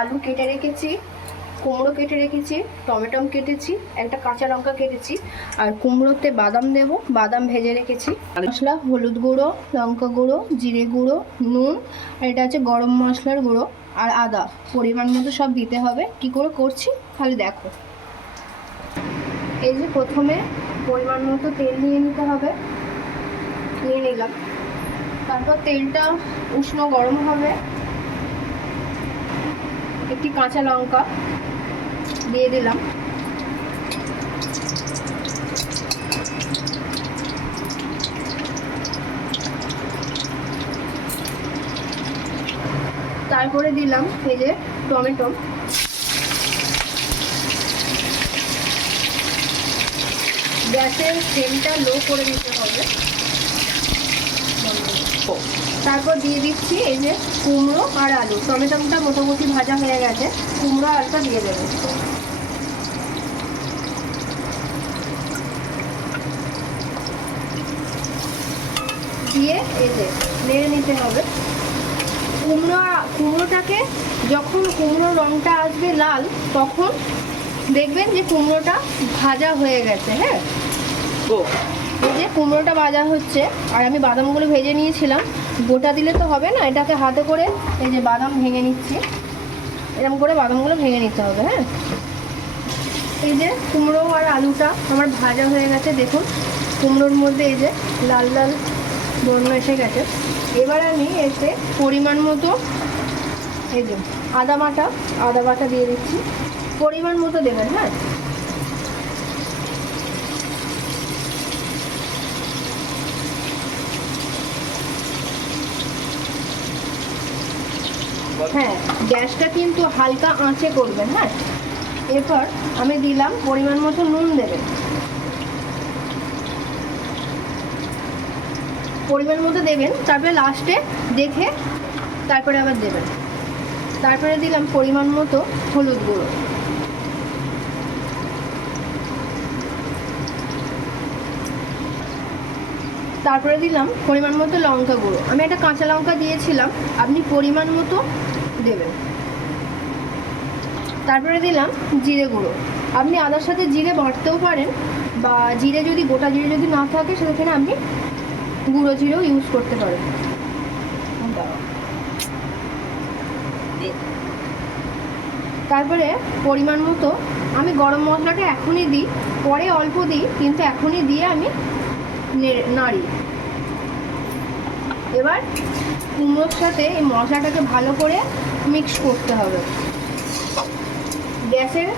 আলু কেটে রেখেছি, কুমড়ো কেটে রেখেছি, টমেটো কেটেছি, একটা কাঁচা লঙ্কা কেটেছি, আর কুমড়োতে বাদাম দেব, বাদাম ভেজে রেখেছি। মশলা হলুদ গুঁড়ো, লঙ্কা গুঁড়ো, জিরে গুঁড়ো, নুন, আর এটা আছে গরম মশলার গুঁড়ো, আর আদা পরিমাণ মতো সব দিতে হবে। কি করে করছি খালি দেখো। এই যে প্রথমে পরিমাণ মতো তেল নিয়ে নিতে হবে, নিয়ে নিলাম। তারপর তেলটা উষ্ণ গরম হবে, একটি কাঁচা লঙ্কা দিয়ে দিলাম, তারপরে দিলাম এই যে টমেটো, গ্যাসের ফ্লেমটা লো করে দিতে হবে। তারপর দিয়ে দিচ্ছি এই যে কুমড়ো আর আলু। টমেটোটা মোটামুটি ভাজা হয়ে গেছে, কুমড়ো আলুটা দিয়ে দেবো। দিয়ে এই যে নেড়ে নিতে হবে। কুমড়োটাকে যখন কুমড়োর রঙটা আসবে লাল, তখন দেখবেন যে কুমড়োটা ভাজা হয়ে গেছে। হ্যাঁ, এই যে কুমড়োটা ভাজা হচ্ছে, আর আমি বাদামগুলো ভেজে নিয়েছিলাম। গোটা দিলে তো হবে না, এটাকে হাতে করে এই যে বাদাম ভেঙে নিচ্ছি, এরকম করে বাদামগুলো ভেঙে নিতে হবে। হ্যাঁ, এই যে কুমড়ো আর আলুটা আমার ভাজা হয়ে গেছে, দেখুন কুমড়োর মধ্যে এই যে লাল লাল বর্ণ এসে গেছে। এবার আমি এতে পরিমাণ মতো এই যে আদা বাটা দিয়ে দিচ্ছি, পরিমাণ মতো দেবেন। হ্যাঁ, হ্যাঁ, গ্যাসটা কিন্তু হালকা আঁচে করবেন। হ্যাঁ, এরপর আমি দিলাম পরিমাণ মতো নুন দেবেন, পরিমাণ মতো দেবেন, তারপরে লাস্টে দেখে তারপরে আবার দেবেন। তারপরে দিলাম পরিমাণ মতো হলুদ গুঁড়ো, তারপরে দিলাম পরিমাণ মতো লঙ্কা গুঁড়ো। আমি একটা কাঁচা লঙ্কা দিয়েছিলাম, আপনি পরিমাণ মতো দেবেন। তারপরে দিলাম জিরে গুঁড়ো। আপনি আদার সাথে জিরে বাটতেও পারেন, বা জিরে যদি গোটা জিরে যদি না থাকে সেখানে আপনি গুঁড়ো জিরেও ইউজ করতে পারেন। তারপরে পরিমাণ মতো আমি গরম মশলাটা এখনই দিই, পরে অল্প দিই, কিন্তু এখনই দিয়ে আমি নাড়ি। এবার কুমড়োর সাথে এই মশলাটাকে ভালো করে মিক্স করতে হবে। গ্যাসের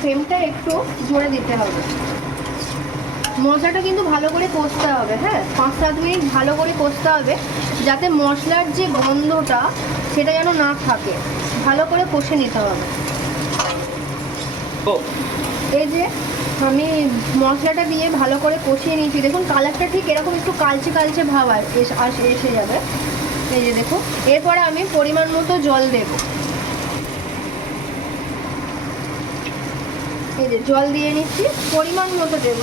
ফ্লেমটা একটু জোরে দিতে হবে। মশলাটা কিন্তু ভালো করে কষতে হবে। হ্যাঁ, 5-7 মিনিট ভালো করে কষতে হবে, যাতে মশলার যে গন্ধটা সেটা যেন না থাকে। ভালো করে কষে নিতে হবে। এই যে আমি মশলাটা দিয়ে ভালো করে কষিয়ে নিয়েছি, দেখুন কালারটা ঠিক এরকম একটু কালচে কালচে ভাব এসে যাবে। এই যে দেখুন, এরপরে আমি পরিমাণ মতো জল দেব। এই যে জল দিয়ে নিচ্ছি, পরিমাণ মতো দেব,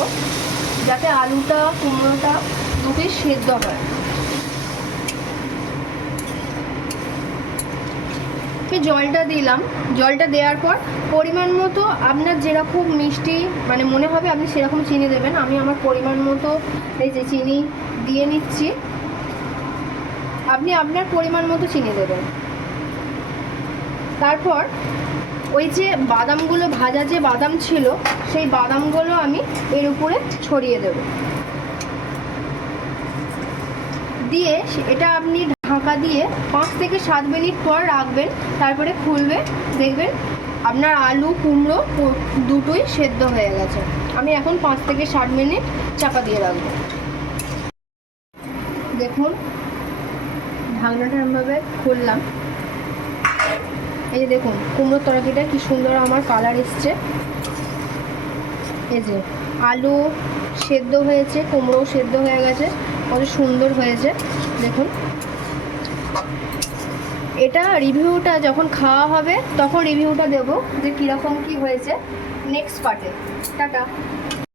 যাতে আলুটা কুমড়োটা দুটোই সেদ্ধ হয়। জলটা দিলাম, জলটা দেওয়ার পর পরিমাণ মতো আপনার যেরকম মিষ্টি মানে মনে হবে আপনি সেরকম চিনি দেবেন। আমি আমার পরিমাণ মতো এই যে চিনি দিয়ে নিচ্ছি, আপনি আপনার পরিমাণ মতো চিনি দেবেন। তারপর ওই যে বাদামগুলো ভাজা যে বাদাম ছিল, সেই বাদামগুলো আমি এর উপরে ছড়িয়ে দেব। দিয়ে এটা আপনি ঢাকা দিয়ে 5 থেকে 7 মিনিট পর রাখবেন। তারপরে খুলবে, দেখবেন আপনার আলু কুমড়ো দুটোই সেদ্ধ হয়ে গেছে। আমি এখন 5 থেকে 7 মিনিট চাপা দিয়ে রাখবো। দেখুন ঢাকনাটা এমনভাবে খুললাম, এই যে দেখুন কুমড়োর তরকারিটা কি সুন্দর আমার কালার এসছে। এই যে আলু সেদ্ধ হয়েছে, কুমড়ো সেদ্ধ হয়ে গেছে, কত সুন্দর হয়েছে দেখুন। এটা রিভিউটা যখন খাওয়া হবে তখন রিভিউটা দেবো যে কীরকম কি হয়েছে নেক্সট পার্টে। টাটা।